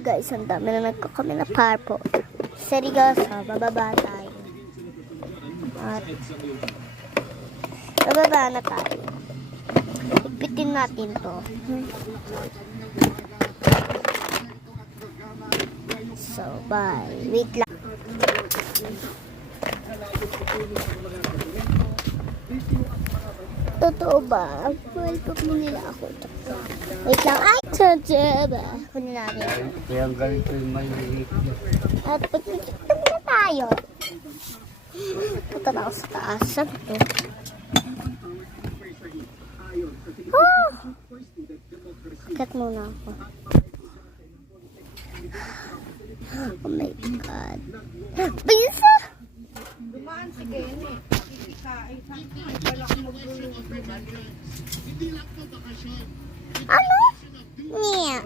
guys, ang dami na nagkakami na purple. Seryoso, bababa tayo. At bababa na tayo. Ipitin natin to. So, bye. Wait lang. Totoo ba? Well, pag mo nila ako. Wait lang. Ay, totoo ba? Kunin natin. Kaya ang ganito yung maliliit. At pagkikita na tayo. Punta na ako sa taas. Saan ito? Oh! Kat muna ako. Oh my God. Pinsa! Dumaan si Kenny. Kikikain. Wala akong magluluto. Ano? Niya.